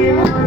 આયા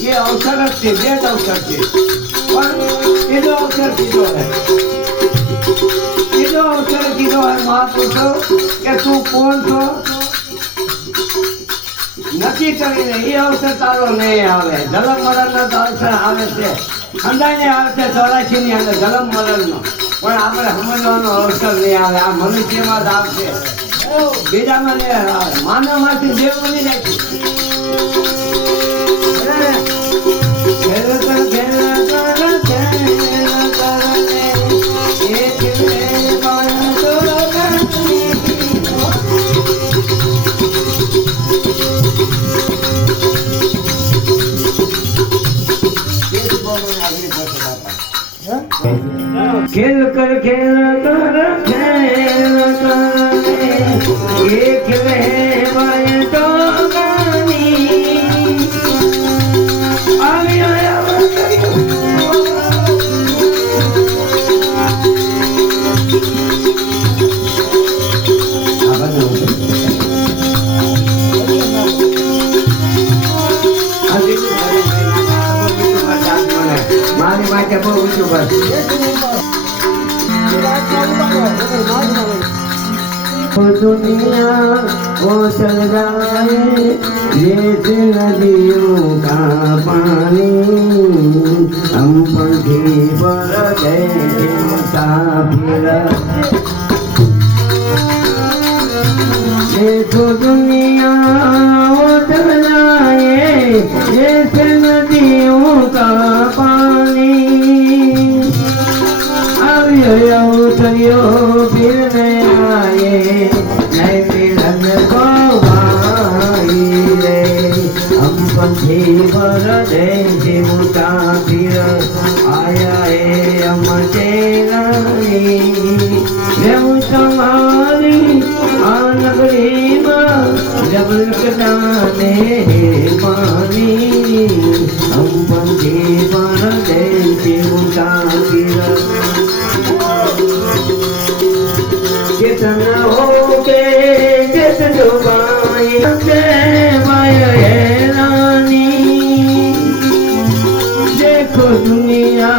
એ અવસર જ છે, બે જ અવસર છે. પણ કીધો અવસર કીધો હે. કીધો અવસર કીધો હે મહાપુરુષો, કે તું કોણ છો? નક્કી કરીને એ અવસર તારો નહીં આવે. જલમ મરણનો તો અવસર આવે છે. ખંડાઈને આવે છે ચોરાશી ની અંદર જલમ મરણનો. પણ આપણે સમજવાનો અવસર નહીં આવે. આ મનુષ્યમાં જ આવશે બીજામાં માનવમાંથી દેવ બની જાય મારી માટે બહુ ઊંચું બસ वो दुनिया वो चल जाए जैसे नदियों का पानी हम पंखी पर गए मुसाफिर देखो दुनिया આવ્યો ઉતર્યો ફીરને આયે નય મિલન કો ભાઈ રે. હમ પંથી પર દે જીવતા ફીર આયા એ અમ ચેલાની દેવ તમારી આ નગરીમાં જબલકતાને પાણી. હમ પંથી પર દે જીવતા ફીર कितना हो के किस डुबाई के माय है रानी देखो दुनिया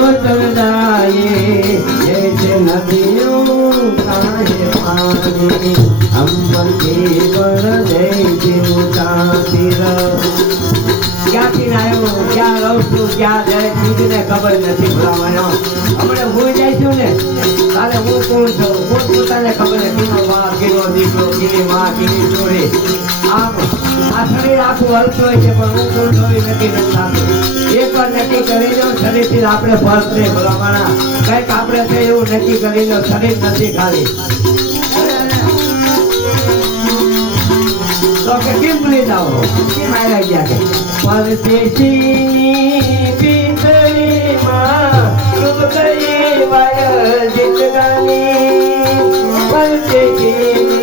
उतर जाए जैसे नदियों ક્યાં છું ક્યાં જાય ખુદને ખબર નથી ભલામણો હમણાં હું જઈશું ને કાલે હું કોણ છું? હું પોતાને ખબર નથી. કેનો બાપ, કેનો દીકરો માં, કેની ચોરી આમ આ શરીર આખું હલતું હોય છે, પણ હું કોણ છું નથી થતું. એક વાર કરી લો શરીરથી આપણે ફરક નહીં ભલામણા. કંઈક આપણે છે એવું નક્કી કરી લો શરીર નથી ખાલી. તો કે કેમ ભૂલી જાઓ? કેમ આવ્યા ગયા કે? પરદેશી પિંજરીમાં ડૂબ ગઈ વાય જિંદગાની પરદેશી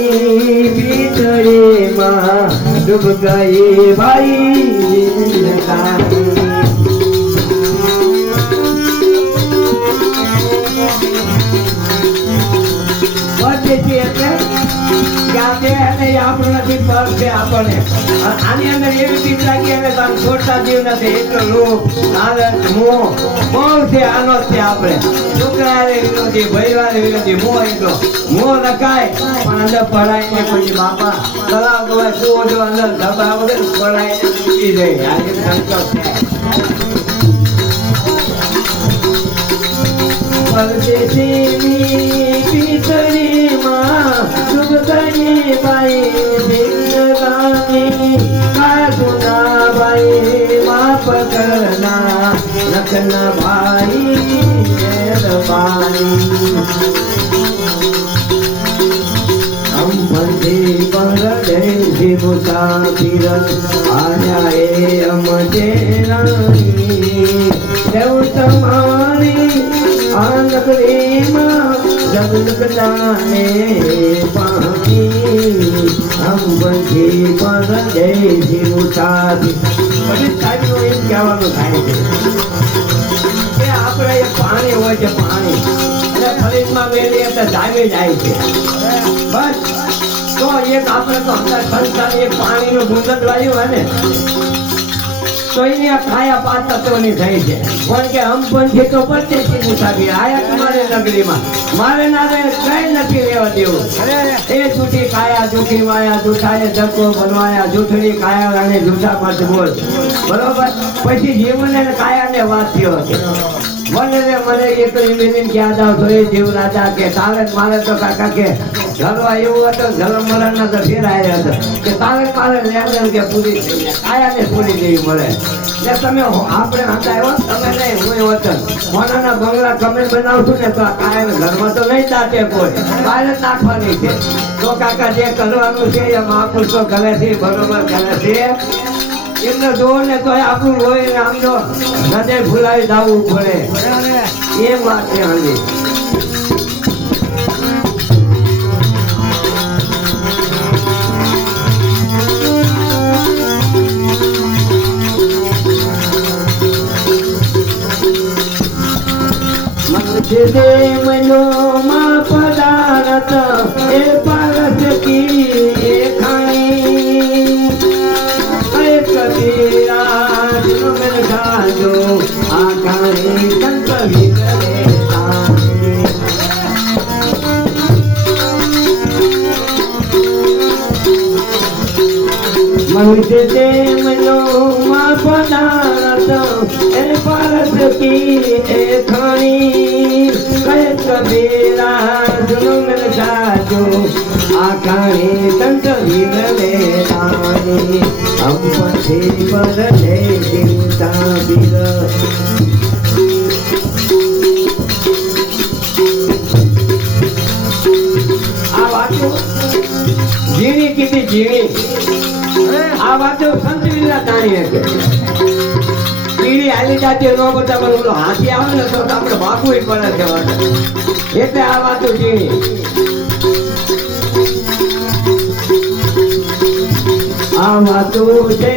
પિંજરીમાં ડૂબ ગઈ ભાઈ જિંદગાની પરદેશી એટલે કે આ લાગી અને બાપા તલાવ ગવાય જો અંદર ધબા વગર પડાય લખન ભાઈ મેરબાની હમ બંધે પરડે જીવ સાફિર આયા એ અમ જે રાણી. દેવ તમારી આ નગરીમાં જાને પાણી હમ બંધે બંગડે જી મુસાફિર બધી સાહેબનું એમ કહેવાનું થાય છે કે આપણે પાણી હોય છે પાણી, અને ફરીદમાં મેળવીએ તો જામી જાય છે. તો એક આપણે તો અંદર સંસાર એક પાણીનું ગુંજન વાયુ હોય ને અહીંયા ખાયા પાંચ તત્વોની થઈ છે. પણ કે હમ પંથી તો પરદેશી મુસાફરી. આયા તમારે નગરીમાં મારે નારે કઈ નથી લેવા દેવું. એ જૂઠી કાયા જૂઠી માયા જૂઠાએ ધક્કો બનવાયા જૂઠડી કાયા અને જૂઠા પાછું બોલ. બરોબર? પછી જીવન અને કાયાને વાત થયો છે મને મને એક ઇમેજિન કે યાદ આવતો એ જીવ રાજા કે તારક મારે તો કાકા કે ઘરવા એવું હતું જલમ મરણ ના તો ફેરાય હતો કે તારક મારે લેણ કે પૂરી આયા ને પૂરી દેવી મળે ને તમે આપણે હતા એવો તમે નહીં, હું વતન મોનાના બંગલા કમેન્ટ બનાવશું ને તો આ કાયા ઘરમાં તો નહીં દાટે કોઈ. બહાર નાખવાની છે. તો કાકા જે કરવાનું છે એ મહાપુરુષો ઘરેથી બરોબર છે. એમને દોર ને તો આપણું હોય ને આમ તો હૃદય ભૂલાવી જવું પડે. એ વાત છે દે મનો માં પદાર્થ, એ મનુષ્ય તે મનો માં પદારત એ પારસ કી એ ખાણી કય કબીરા જુમર જાજો આ ખાણી સંત વિગરે તાણી પછી પર જય ચિંતા બિર ઝીણી કીધી ઝીણી આ વાતો સંત વિલા તાણી પીળી હાલી જાતી ન બધા પણ ઓલો હાથી આવે ને તો આપણે એ પડે છે વાત એટલે આ વાતો જીણી આ વાતો છે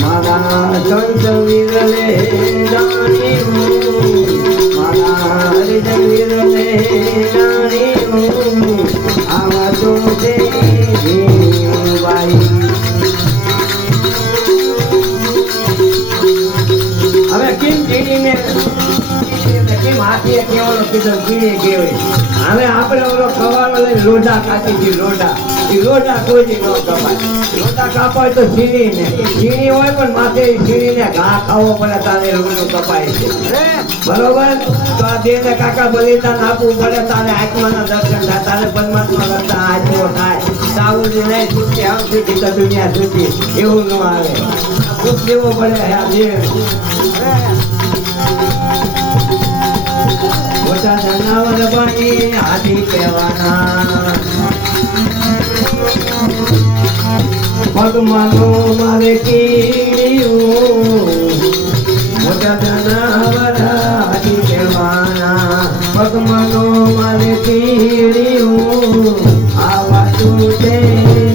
મારા સંત વિરલે જાણી હવે આપણે ઓલો કવાળો લઈને લોઢા કાચી ગયું લોઢા. એ કોઈ ન કપાય. લોઢા કાપાય તો ઝીણી ને ઝીણી હોય પણ માથે ઝીણીને ઘા ખાવો પડે તારે લોઢું કપાય છે. બરોબર? તો આ દેવને કાકા બલિદાન આપવું પડે તારે આત્માના દર્શન થાય તારે પરમાત્મા કરતા આત્મો થાય. તાવું જ નહીં છૂટી આમ છૂટી તો દુનિયા છૂટી. એવું ન આવે. દુઃખ દેવો પડે આ દેહ મોટા જનાવર બની આદિ કહેવાના. પગમાંનો મારે કીડ્યું. મોટા દાના આદિ કહેવાના પગમાંનો મારે કીડ્યું. આવા તું છે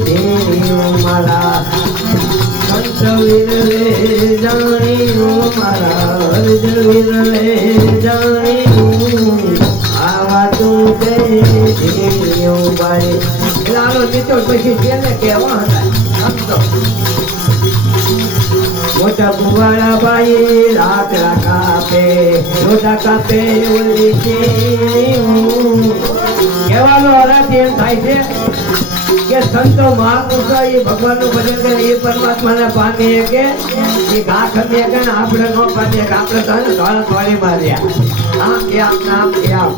દેવ મારા સંત વિરલે જાણ્યું. મારા હરજ વિરલે જાણ્યું આવા તું તે મોટા કુવાળા ભાઈ લાકડા કાપે મોટા કાપે ઓલી કહેવાનો અર્થ એમ થાય છે કે સંતો મહાપુરુષો એ ભગવાનનું ભજન કરે એ પરમાત્માને પામીએ કે એ ઘા ખમીએ કે ને આપણે ન પામીએ કે આપણે તો ધોળે ને માર્યા આમ કે આમ ને આમ, કે, આમ.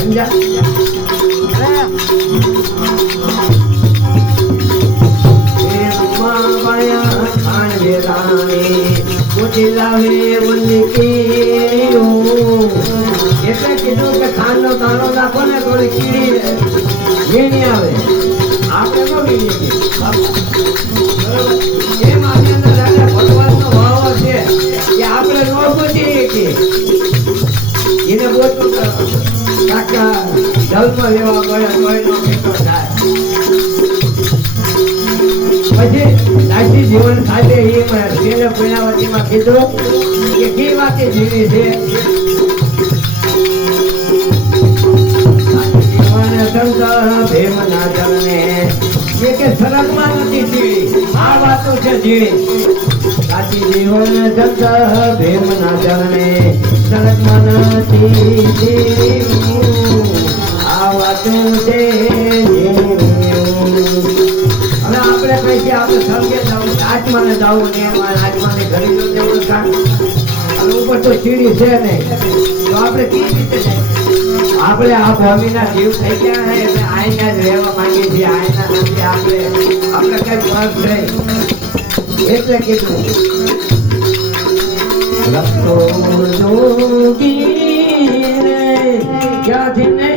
સમજ્યા? વેરાણી મોટી લાવે વલ્લી એટલે કીધું કે ખાંડનો દાણો નાખો ને થોડી આવે આપણે ન વીણીએ? એમ આની અંદર ભગવાનનો છે કે આપણે ન પૂછીએ કે કીધું કે કી વાતે જીવી છે સરગમાં નથી જીવી, આ વાતો છે જીવી સાચી જીવન સંત ભીમના ચરણે સરગમાં નથી જીવું આ વાતો. આપણે કહીએ આપણે સમજે જવું આત્માને જવું ને આત્માને ઘરે જવું અને ઉપર તો સીડી છે નહીં. તો આપણે કેવી રીતે આપણે આ ભૂમિના જીવ થઈ ગયા ને એટલે આઈના જ રહેવા માંગીએ છીએ. આઈના નથી, આપણે આપણે કઈ ફરક નહીં. એટલે કીધું. રસ્તો જોગી ક્યાંથી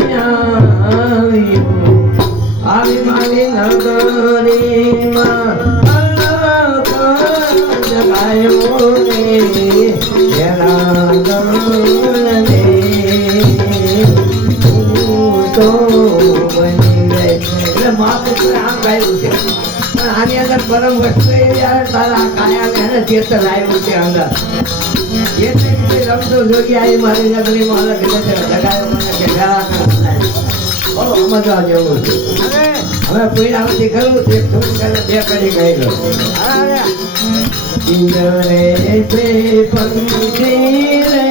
આની અંદર પરમ વસ્તુ એવી આવે તારા કાયાને આવ્યું છે અંદર એટલે કે રમતો જોગી આવી મારી નગરીમાં અલગ રીતે જગાયો મને કર બોલો સમજવા જેવું છે હવે પીડા નથી ખરું તે ખરું કરી ગયેલો. ઇન્દ્રે તે પંખી રે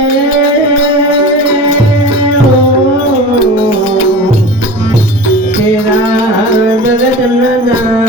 ના